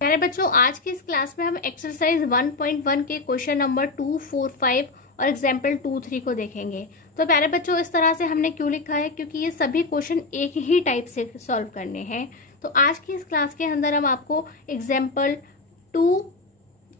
प्यारे बच्चों, आज की इस क्लास में हम एक्सरसाइज 1.1 के क्वेश्चन नंबर 2, 4, 5 और एग्जाम्पल 2, 3 को देखेंगे। तो प्यारे बच्चों, इस तरह से हमने क्यों लिखा है, क्योंकि ये सभी क्वेश्चन एक ही टाइप से सॉल्व करने हैं। तो आज की इस क्लास के अंदर हम आपको एग्जाम्पल 2,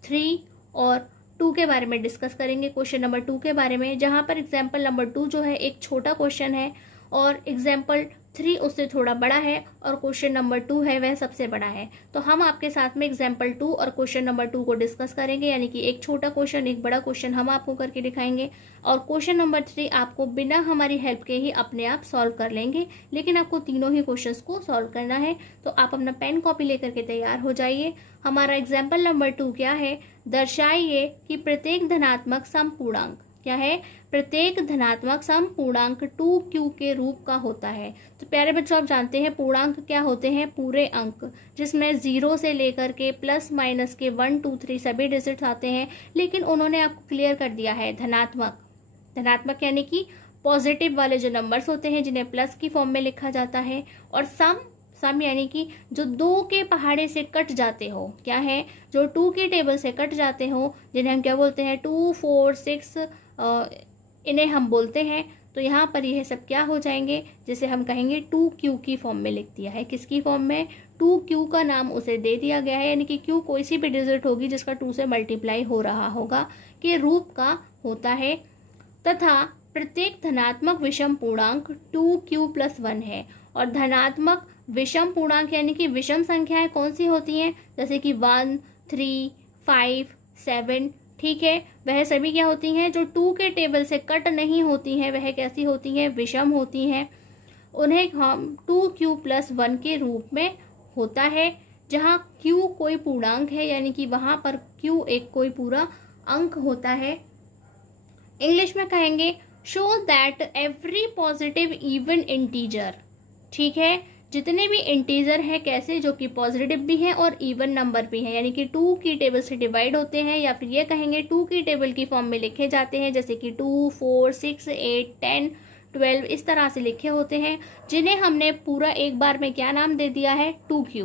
3 और 2 के बारे में डिस्कस करेंगे। क्वेश्चन नंबर 2 के बारे में, जहां पर एग्जाम्पल नंबर 2 जो है एक छोटा क्वेश्चन है और एग्जाम्पल 3 उससे थोड़ा बड़ा है और क्वेश्चन नंबर 2 है वह सबसे बड़ा है। तो हम आपके साथ में एग्जाम्पल 2 और क्वेश्चन नंबर 2 को डिस्कस करेंगे, यानी कि एक छोटा क्वेश्चन एक बड़ा क्वेश्चन हम आपको करके दिखाएंगे और क्वेश्चन नंबर 3 आपको बिना हमारी हेल्प के ही अपने आप सॉल्व कर लेंगे। लेकिन आपको तीनों ही क्वेश्चंस को सॉल्व करना है, तो आप अपना पेन कॉपी लेकर के तैयार हो जाइए। हमारा एग्जाम्पल नंबर 2 क्या है, दर्शाइए कि प्रत्येक धनात्मक समपूर्णांक क्या है, प्रत्येक धनात्मक समपूर्णांक 2q के रूप का होता है। तो प्यारे बच्चों, आप जानते हैं पूर्णांक क्या होते हैं, पूरे अंक, जिसमें 0 से लेकर के प्लस माइनस के 1, 2, 3 सभी डिजिट्स आते हैं। लेकिन उन्होंने आपको क्लियर कर दिया है धनात्मक यानी कि पॉजिटिव वाले जो नंबर्स होते हैं जिन्हें प्लस की फॉर्म में लिखा जाता है, और सम यानी कि जो 2 के पहाड़े से कट जाते हो, क्या है, जो 2 के टेबल से कट जाते हो, जिन्हें हम क्या बोलते हैं 2, 4, 6 इन्हें हम बोलते हैं। तो यहाँ पर यह सब क्या हो जाएंगे, जिसे हम कहेंगे 2q की फॉर्म में लिख दिया है। किसकी फॉर्म में, 2q का नाम उसे दे दिया गया है, यानी कि q कोई सी भी डिजिट होगी जिसका 2 से मल्टीप्लाई हो रहा होगा के रूप का होता है। तथा प्रत्येक धनात्मक विषम पूर्णांक 2q+1 है। और धनात्मक विषम पूर्णांक यानी कि विषम संख्याएं कौन सी होती हैं, जैसे कि 1, 3, 5, 7, ठीक है, वह सभी क्या होती हैं, जो 2 के टेबल से कट नहीं होती हैं, वह कैसी होती हैं, विषम होती हैं। उन्हें हम 2q+1 के रूप में होता है, जहां q कोई पूर्णांक है, यानी कि वहां पर q एक कोई पूरा अंक होता है। इंग्लिश में कहेंगे show that every positive even integer, ठीक है, जितने भी इंटीजर हैं कैसे, जो कि पॉजिटिव भी हैं और इवन नंबर भी हैं, यानी कि 2 की टेबल से डिवाइड होते हैं, या फिर ये कहेंगे 2 की टेबल की फॉर्म में लिखे जाते हैं, जैसे कि 2, 4, 6, 8, 10, 12 इस तरह से लिखे होते हैं, जिन्हें हमने पूरा एक बार में क्या नाम दे दिया है, 2q,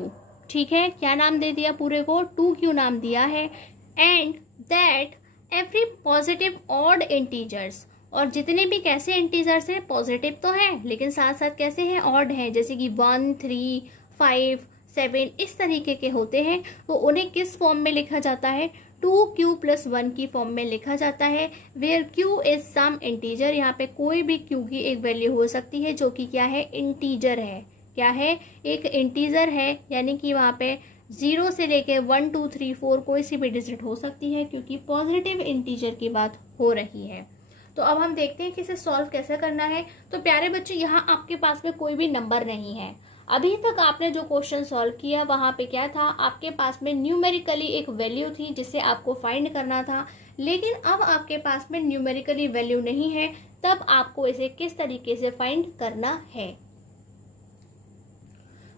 ठीक है, क्या नाम दे दिया, पूरे को 2q नाम दिया है। And that every positive odd integers, और जितने भी कैसे इंटीजर्स हैं, पॉजिटिव तो हैं लेकिन साथ साथ कैसे हैं, ऑड हैं, जैसे कि 1, 3, 5, 7 इस तरीके के होते हैं। तो उन्हें किस फॉर्म में लिखा जाता है, 2q+1 की फॉर्म में लिखा जाता है, where q is some integer. यहाँ पे कोई भी q की एक वैल्यू हो सकती है जो कि क्या है, इंटीजर है, क्या है, एक इंटीजर है, यानी कि वहाँ पे 0 से लेके 1, 2, 3, 4 कोई सी भी डिजिट हो सकती है, क्योंकि पॉजिटिव इंटीजर की बात हो रही है। तो अब हम देखते हैं कि इसे सॉल्व कैसे करना है। तो प्यारे बच्चों, यहाँ आपके पास में कोई भी नंबर नहीं है। अभी तक आपने जो क्वेश्चन सॉल्व किया वहां पे क्या था, आपके पास में न्यूमेरिकली एक वैल्यू थी जिसे आपको फाइंड करना था। लेकिन अब आपके पास में न्यूमेरिकली वैल्यू नहीं है, तब आपको इसे किस तरीके से फाइंड करना है।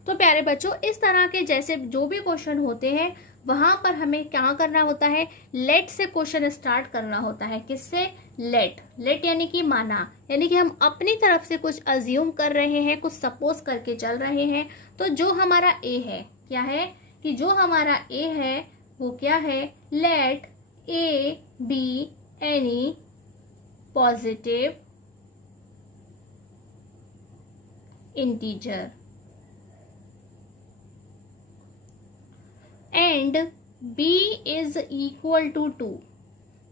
तो प्यारे बच्चों, इस तरह के जैसे जो भी क्वेश्चन होते हैं वहां पर हमें क्या करना होता है, लेट से क्वेश्चन स्टार्ट करना होता है। किससे, लेट यानी कि माना, यानी कि हम अपनी तरफ से कुछ अज्यूम कर रहे हैं, कुछ सपोज करके चल रहे हैं। तो जो हमारा ए है, क्या है कि जो हमारा ए है वो क्या है, let a be any positive integer and b is equal to 2।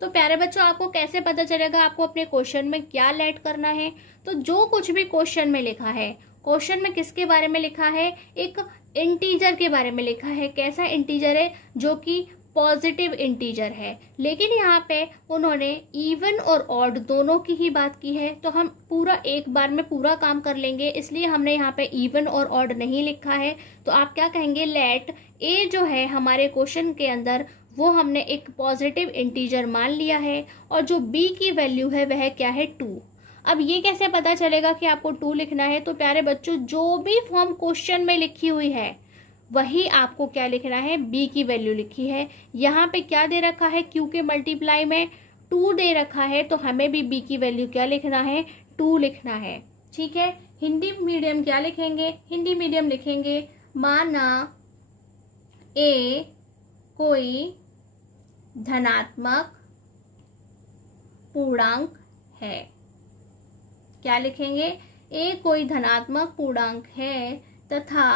तो प्यारे बच्चों, आपको कैसे पता चलेगा आपको अपने क्वेश्चन में क्या लेट करना है। तो जो कुछ भी क्वेश्चन में लिखा है, क्वेश्चन में किसके बारे में लिखा है, एक इंटीजर के बारे में लिखा है। कैसा इंटीजर है, जो कि पॉजिटिव इंटीजर है। लेकिन यहाँ पे उन्होंने इवन और ऑड दोनों की ही बात की है, तो हम पूरा एक बार में पूरा काम कर लेंगे, इसलिए हमने यहाँ पे इवन और ऑड नहीं लिखा है। तो आप क्या कहेंगे, लेट ए जो है हमारे क्वेश्चन के अंदर वो हमने एक पॉजिटिव इंटीजर मान लिया है, और जो बी की वैल्यू है वह क्या है, 2। अब ये कैसे पता चलेगा कि आपको 2 लिखना है। तो प्यारे बच्चों, जो भी फॉर्म क्वेश्चन में लिखी हुई है वही आपको क्या लिखना है, बी की वैल्यू लिखी है। यहाँ पे क्या दे रखा है, क्यू के मल्टीप्लाई में 2 दे रखा है, तो हमें भी बी की वैल्यू क्या लिखना है, 2 लिखना है, ठीक है। हिंदी मीडियम क्या लिखेंगे, हिंदी मीडियम लिखेंगे माना ए कोई धनात्मक पूर्णांक है। क्या लिखेंगे? ए कोई धनात्मक पूर्णांक है तथा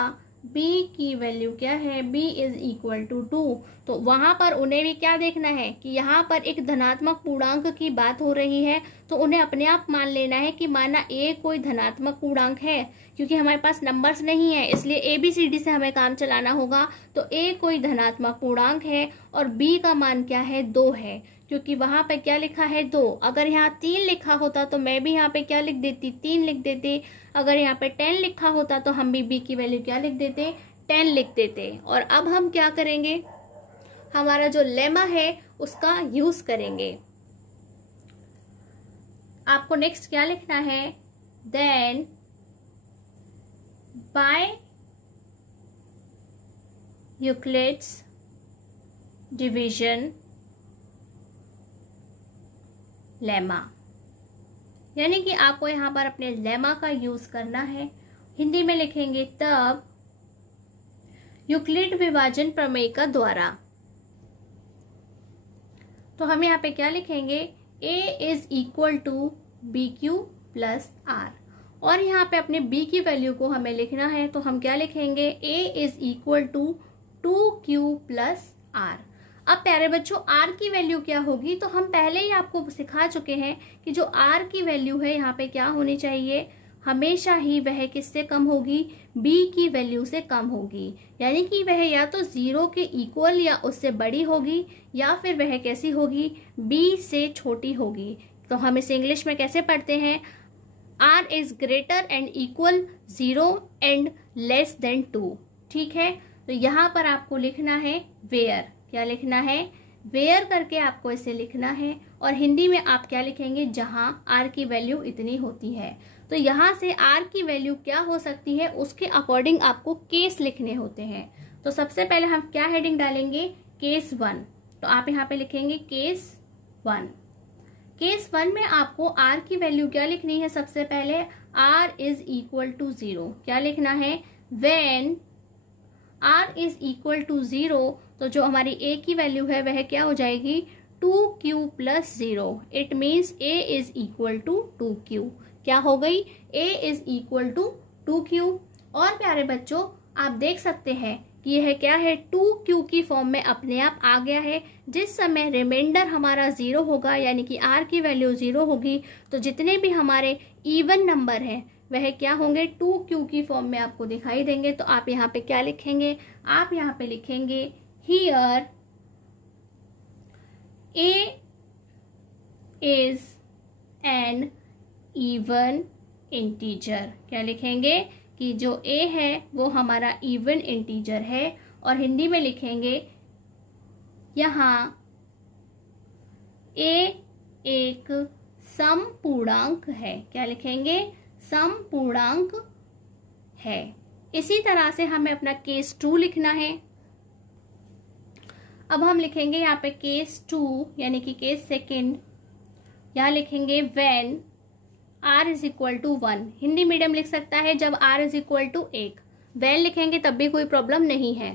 b की वैल्यू क्या है? b is equal to 2। तो वहां पर उन्हें भी क्या देखना है कि यहाँ पर एक धनात्मक पूर्णांक की बात हो रही है, तो उन्हें अपने आप मान लेना है कि माना a कोई धनात्मक पूर्णांक है, क्योंकि हमारे पास नंबर्स नहीं है इसलिए ABCD से हमें काम चलाना होगा। तो a कोई धनात्मक पूर्णांक है और b का मान क्या है? 2 है, क्योंकि वहां पे क्या लिखा है? 2। अगर यहाँ 3 लिखा होता तो मैं भी यहाँ पे क्या लिख देती? 3 लिख देते। अगर यहाँ पे 10 लिखा होता तो हम भी b की वैल्यू क्या लिख देते? 10 लिख देते। और अब हम क्या करेंगे? हमारा जो लेमा है उसका यूज करेंगे। आपको नेक्स्ट क्या लिखना है? Then by Euclid's division lemma, यानी कि आपको यहाँ पर अपने लेमा का यूज करना है। हिंदी में लिखेंगे तब यूक्लिड विभाजन प्रमेय का द्वारा। तो हम यहाँ पे क्या लिखेंगे? a is equal to b q plus r, और यहाँ पे अपने b की वैल्यू को हमें लिखना है। तो हम क्या लिखेंगे? a is equal to 2q plus r. अब प्यारे बच्चों r की वैल्यू क्या होगी? तो हम पहले ही आपको सिखा चुके हैं कि जो r की वैल्यू है यहाँ पे क्या होनी चाहिए? हमेशा ही वह किससे कम होगी? b की वैल्यू से कम होगी, यानी कि वह या तो 0 के इक्वल या उससे बड़ी होगी, या फिर वह कैसी होगी? b से छोटी होगी। तो हम इसे इंग्लिश में कैसे पढ़ते हैं? r is greater and equal 0 and less than 2। ठीक है, तो यहाँ पर आपको लिखना है वेयर। क्या लिखना है? वेयर करके आपको इसे लिखना है। और हिंदी में आप क्या लिखेंगे? जहां r की वैल्यू इतनी होती है। तो यहाँ से r की वैल्यू क्या हो सकती है उसके अकॉर्डिंग आपको केस लिखने होते हैं। तो सबसे पहले हम क्या हेडिंग डालेंगे? केस 1। तो आप यहाँ पे लिखेंगे केस 1। केस 1 में आपको r की वैल्यू क्या लिखनी है? सबसे पहले r इज इक्वल टू 0। क्या लिखना है? When r is equal to 0, तो जो हमारी a की वैल्यू है वह क्या हो जाएगी? 2q plus 0। It means a is equal to 2q। क्या हो गई? a is equal to 2q। और प्यारे बच्चों आप देख सकते हैं कि यह क्या है? 2q की फॉर्म में अपने आप आ गया है। जिस समय रिमाइंडर हमारा 0 होगा, यानी कि r की वैल्यू 0 होगी, तो जितने भी हमारे इवन नंबर हैं वह क्या होंगे? 2q की फॉर्म में आपको दिखाई देंगे। तो आप यहाँ पे क्या लिखेंगे? आप यहाँ पे लिखेंगे here a is an even integer। क्या लिखेंगे? कि जो a है वो हमारा इवन इंटीजर है। और हिंदी में लिखेंगे यहाँ a एक सम पूर्णांक है। क्या लिखेंगे? सम पूर्णांक है। इसी तरह से हमें अपना केस 2 लिखना है। अब हम लिखेंगे यहाँ पे केस 2 यानी कि केस सेकेंड। यहाँ लिखेंगे when r is equal to 1। Hindi medium लिख सकता है जब r is equal to 1। When लिखेंगे तब भी कोई प्रॉब्लम नहीं है।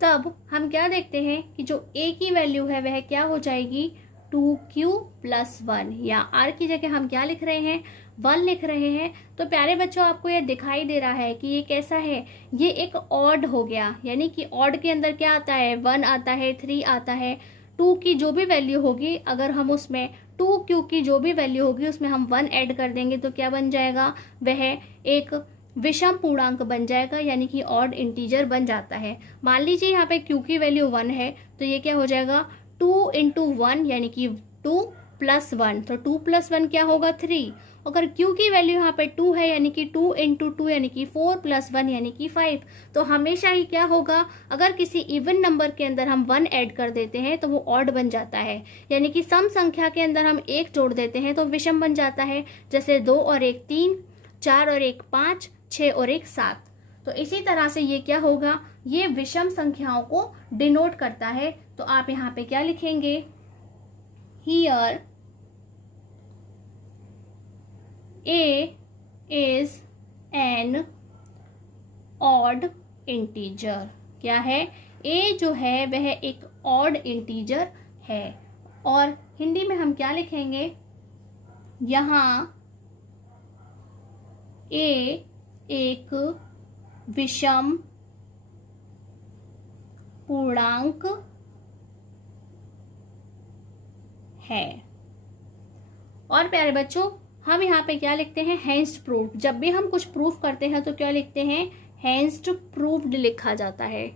तब हम क्या देखते हैं कि जो a की वैल्यू है वह क्या हो जाएगी? 2q प्लस 1, या r की जगह हम क्या लिख रहे हैं? 1 लिख रहे हैं। तो प्यारे बच्चों आपको ये दिखाई दे रहा है कि ये कैसा है? ये एक ऑड हो गया, यानी कि ऑड के अंदर क्या आता है? 1 आता है, 3 आता है। 2 की जो भी वैल्यू होगी, अगर हम उसमें 2q की जो भी वैल्यू होगी उसमें हम 1 ऐड कर देंगे तो क्या बन जाएगा? वह एक विषम पूर्णांक बन जाएगा, यानी कि ऑड इंटीजर बन जाता है। मान लीजिए यहाँ पे q की वैल्यू 1 है, तो ये क्या हो जाएगा? 2 इंटू 1 यानी कि 2 प्लस 1। तो 2 प्लस 1 क्या होगा? 3। अगर q की वैल्यू यहाँ पे 2 है, यानी कि 2 इंटू 2 यानी कि 4 प्लस 1 यानी कि 5। तो हमेशा ही क्या होगा? अगर किसी इवन नंबर के अंदर हम 1 ऐड कर देते हैं तो वो ऑड बन जाता है, यानी कि सम संख्या के अंदर हम 1 जोड़ देते हैं तो विषम बन जाता है। जैसे 2 और 1 3, 4 और 1 5, 6 और 1 7। तो इसी तरह से ये क्या होगा? ये विषम संख्याओं को डिनोट करता है। तो आप यहाँ पे क्या लिखेंगे? Here a is an odd integer। क्या है? ए जो है वह एक ऑड इंटीजर है। और हिंदी में हम क्या लिखेंगे, यहाँ ए एक विषम पूर्णांक है। और प्यारे बच्चों, हम यहाँ पे क्या लिखते हैं, हेंस प्रूव्ड। जब भी हम कुछ प्रूफ करते हैं तो क्या लिखते हैं, हेंस प्रूव्ड लिखा जाता है।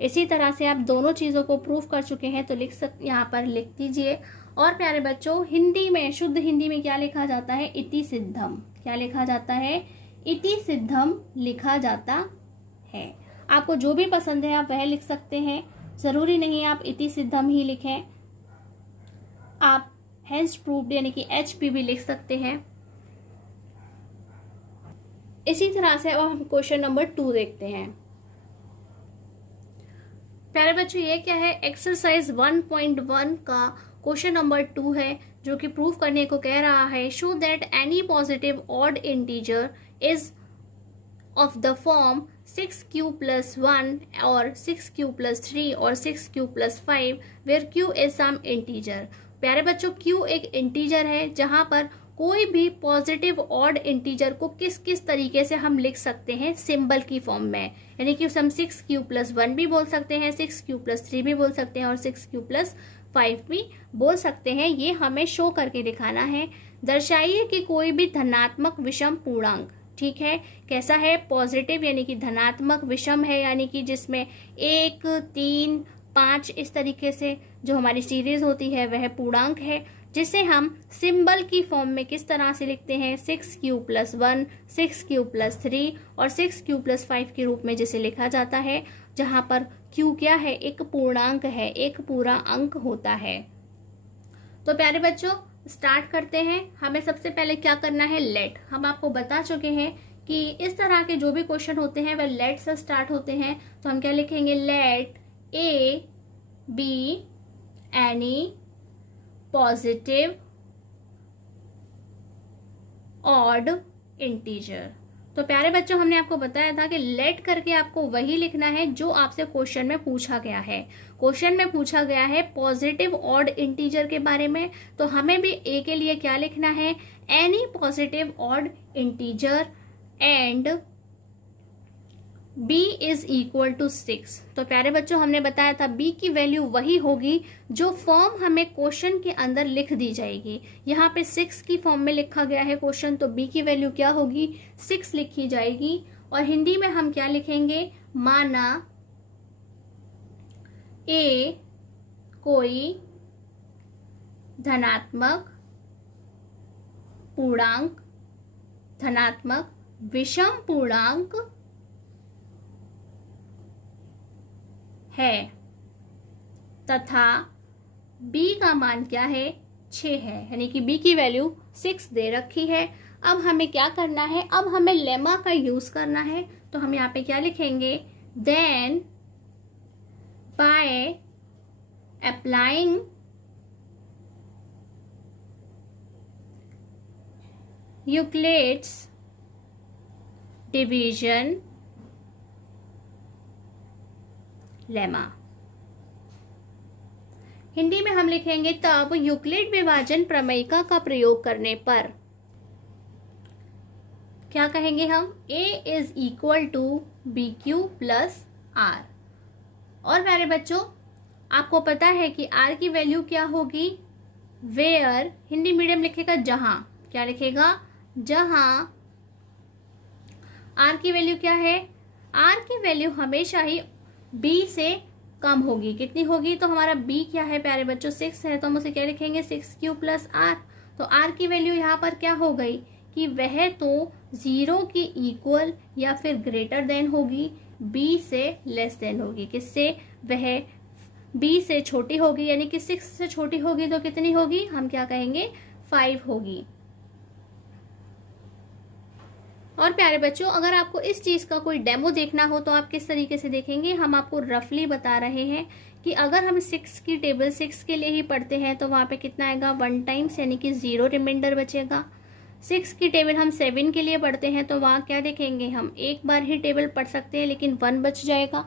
इसी तरह से आप दोनों चीजों को प्रूफ कर चुके हैं तो यहाँ पर लिख दीजिए। और प्यारे बच्चों, हिंदी में, शुद्ध हिंदी में क्या लिखा जाता है, इति सिद्धम। क्या लिखा जाता है, इति सिद्धम लिखा जाता है। आपको जो भी पसंद है आप वह लिख सकते हैं, जरूरी नहीं आप इति सिद्धम ही लिखें। आप हेंस प्रूव्ड यानी कि HP भी लिख सकते हैं। इसी तरह से अब हम क्वेश्चन नंबर 2 देखते हैं। प्यारे बच्चों, ये क्या है, एक्सरसाइज 1.1 का क्वेश्चन नंबर 2 है, जो कि प्रूव करने को कह रहा है, show that any positive odd integer is of the form 6q + 1 और 6q + 3 और 6q + 5 where q is some integer. प्यारे बच्चों, q एक इंटीजर है जहां पर कोई भी पॉजिटिव ऑड इंटीजर को किस किस तरीके से हम लिख सकते हैं, सिंबल की फॉर्म में। यानी कि हम 6q + 1 भी बोल सकते हैं, 6q + 3 भी बोल सकते हैं और 6q + 5 भी बोल सकते हैं। ये हमें शो करके दिखाना है। दर्शाइए कि कोई भी धनात्मक विषम पूर्णांक, ठीक है, कैसा है, पॉजिटिव यानी कि धनात्मक, विषम है यानी कि जिसमें 1, 3, 5 इस तरीके से जो हमारी सीरीज होती है वह पूर्णांक है, जिसे हम सिंबल की फॉर्म में किस तरह से लिखते हैं, 6q + 1, 6q + 3 और 6q + 5 के रूप में जिसे लिखा जाता है, जहां पर q क्या है, एक पूर्णांक है, एक पूरा अंक होता है। तो प्यारे बच्चों, स्टार्ट करते हैं। हमें सबसे पहले क्या करना है, लेट। हम आपको बता चुके हैं कि इस तरह के जो भी क्वेश्चन होते हैं वह लेट से स्टार्ट होते हैं। तो हम क्या लिखेंगे, let a be any positive odd integer. तो प्यारे बच्चों, हमने आपको बताया था कि लेट करके आपको वही लिखना है जो आपसे क्वेश्चन में पूछा गया है। क्वेश्चन में पूछा गया है पॉजिटिव ऑड इंटीजर के बारे में, तो हमें भी ए के लिए क्या लिखना है, any positive odd integer and b is equal to 6। तो प्यारे बच्चों, हमने बताया था b की वैल्यू वही होगी जो फॉर्म हमें क्वेश्चन के अंदर लिख दी जाएगी। यहाँ पे 6 की फॉर्म में लिखा गया है क्वेश्चन, तो b की वैल्यू क्या होगी, 6 लिखी जाएगी। और हिंदी में हम क्या लिखेंगे, माना a कोई धनात्मक पूर्णांक, धनात्मक विषम पूर्णांक है तथा b का मान क्या है, 6 है, यानी कि b की वैल्यू 6 दे रखी है। अब हमें क्या करना है, अब हमें लेमा का यूज करना है। तो हम यहाँ पे क्या लिखेंगे, then by applying Euclid's division lemma. Hindi में हम लिखेंगे, तब यूक्लिड विभाजन प्रमेयिका का प्रयोग करने पर क्या कहेंगे हम, a is equal to BQ + R। और प्यारे बच्चों, आपको पता है कि R की वैल्यू क्या होगी, वेयर, हिंदी मीडियम लिखेगा जहां, क्या लिखेगा, जहां R की वैल्यू क्या है, R की वैल्यू हमेशा ही b से कम होगी। कितनी होगी, तो हमारा b क्या है प्यारे बच्चों, 6 है, तो हम उसे क्या लिखेंगे, 6q + R। तो r की वैल्यू यहाँ पर क्या हो गई कि वह तो 0 की इक्वल या फिर ग्रेटर देन होगी, b से लेस देन होगी। किससे, वह b से छोटी होगी, यानी कि 6 से छोटी होगी तो कितनी होगी, हम क्या कहेंगे, 5 होगी। और प्यारे बच्चों, अगर आपको इस चीज का कोई डेमो देखना हो तो आप किस तरीके से देखेंगे, हम आपको रफली बता रहे हैं कि अगर हम 6 की टेबल 6 के लिए ही पढ़ते हैं तो वहां पे कितना आएगा, 1 टाइम्स, यानी कि 0 रिमाइंडर बचेगा। 6 की टेबल हम 7 के लिए पढ़ते हैं तो वहां क्या देखेंगे, हम एक बार ही टेबल पढ़ सकते हैं लेकिन 1 बच जाएगा।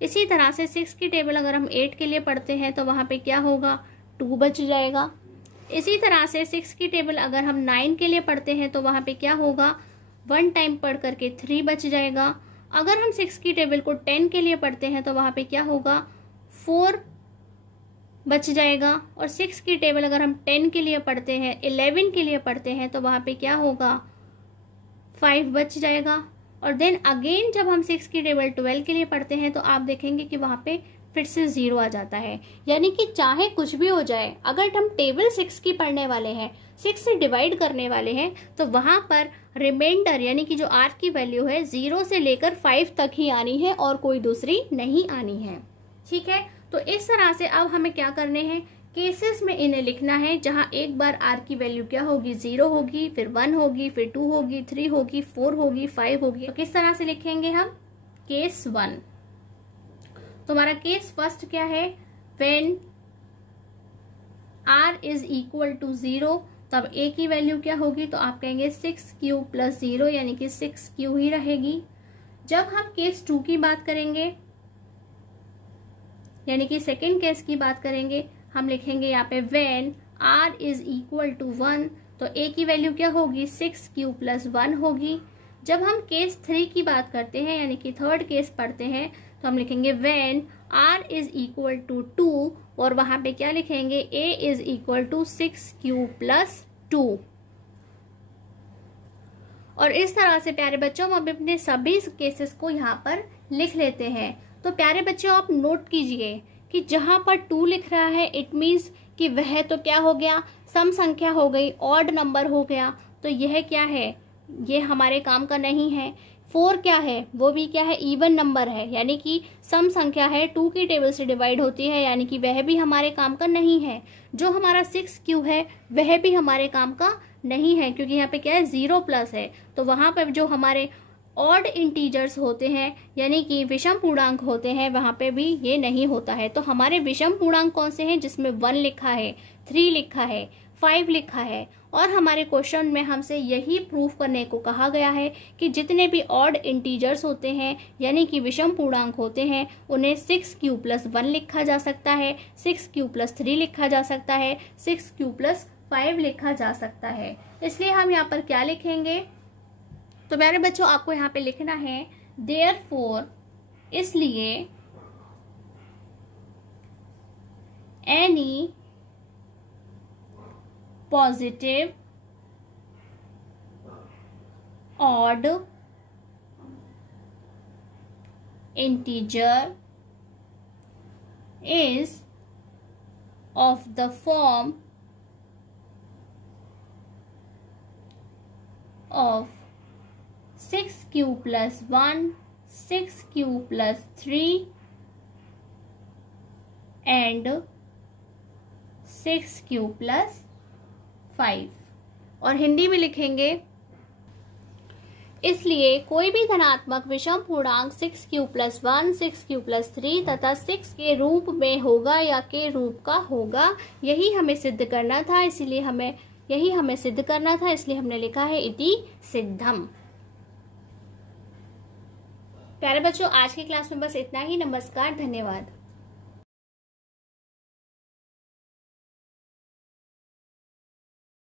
इसी तरह से 6 की टेबल अगर हम 8 के लिए पढ़ते हैं तो वहाँ पे क्या होगा, 2 बच जाएगा। इसी तरह से 6 की टेबल अगर हम 9 के लिए पढ़ते हैं तो वहाँ पे क्या होगा, 1 टाइम पढ़ करके 3 बच जाएगा। अगर हम 6 की टेबल को 10 के लिए पढ़ते हैं तो वहाँ पे क्या होगा, 4 बच जाएगा। और 6 की टेबल अगर हम 10 के लिए पढ़ते हैं, 11 के लिए पढ़ते हैं तो वहाँ पे क्या होगा, 5 बच जाएगा। और देन अगेन जब हम 6 की टेबल 12 के लिए पढ़ते हैं तो आप देखेंगे कि वहाँ पे फिर से 0 आ जाता है। यानी कि चाहे कुछ भी हो जाए, अगर हम टेबल 6 की पढ़ने वाले हैं, 6 से डिवाइड करने वाले हैं, तो वहां पर रिमाइंडर यानी कि जो आर की वैल्यू है 0 से लेकर 5 तक ही आनी है और कोई दूसरी नहीं आनी है। ठीक है, तो इस तरह से अब हमें क्या करने हैं, केसेस में इन्हें लिखना है जहां एक बार आर की वैल्यू क्या होगी, 0 होगी, फिर 1 होगी, फिर 2 होगी, 3 होगी, 4 होगी, 5 होगी। तो किस तरह से लिखेंगे हम, केस 1। तो हमारा केस फर्स्ट क्या है, when r is equal to 0, तब a की वैल्यू क्या होगी, तो आप कहेंगे 6q प्लस 0 यानी कि 6q ही रहेगी। जब हम केस 2 की बात करेंगे यानी कि सेकेंड केस की बात करेंगे, हम लिखेंगे यहाँ पे when r is equal to 1, तो a की वैल्यू क्या होगी, 6q प्लस 1 होगी। जब हम केस 3 की बात करते हैं यानी कि थर्ड केस पढ़ते हैं तो हम लिखेंगे when r is equal to 2, और वहां पे क्या लिखेंगे, a is equal to 6q plus 2। और इस तरह से प्यारे बच्चों हम अपने सभी केसेस को यहाँ पर लिख लेते हैं। तो प्यारे बच्चों आप नोट कीजिए कि जहां पर 2 लिख रहा है इट मीन्स कि वह तो क्या हो गया, सम संख्या हो गई, ऑड नंबर हो गया। तो यह क्या है, ये हमारे काम का नहीं है। 4 क्या है, वो भी क्या है, इवन नंबर है, यानी कि सम संख्या है, 2 की टेबल से डिवाइड होती है, यानी कि वह भी हमारे काम का नहीं है। जो हमारा 6q है वह भी हमारे काम का नहीं है, क्योंकि यहाँ पे क्या है, 0 प्लस है। तो वहां पर जो हमारे ऑड इंटीजर्स होते हैं यानी कि विषम पूर्णांक होते हैं, वहां पे भी ये नहीं होता है। तो हमारे विषम पूर्णांक कौन से हैं, जिसमें 1 लिखा है, 3 लिखा है, 5 लिखा है। और हमारे क्वेश्चन में हमसे यही प्रूफ करने को कहा गया है कि जितने भी ऑड इंटीजर्स होते हैं यानी कि विषम पूर्णांक होते हैं, उन्हें 6q प्लस 1 लिखा जा सकता है, 6q प्लस 3 लिखा जा सकता है, 6q प्लस 5 लिखा जा सकता है। इसलिए हम यहाँ पर क्या लिखेंगे, तो मेरे बच्चों आपको यहाँ पे लिखना है देयरफॉर, इसलिए any positive odd integer is of the form of 6q plus 1, 6q plus 3 and 6q plus 5। और हिंदी में लिखेंगे, इसलिए कोई भी धनात्मक विषम पूर्णांक 6q प्लस 1, 6q प्लस 3 तथा 6 के रूप में होगा या के रूप का होगा। यही हमें सिद्ध करना था, इसलिए हमने लिखा है इति सिद्धम। प्यारे बच्चों आज की क्लास में बस इतना ही। नमस्कार, धन्यवाद।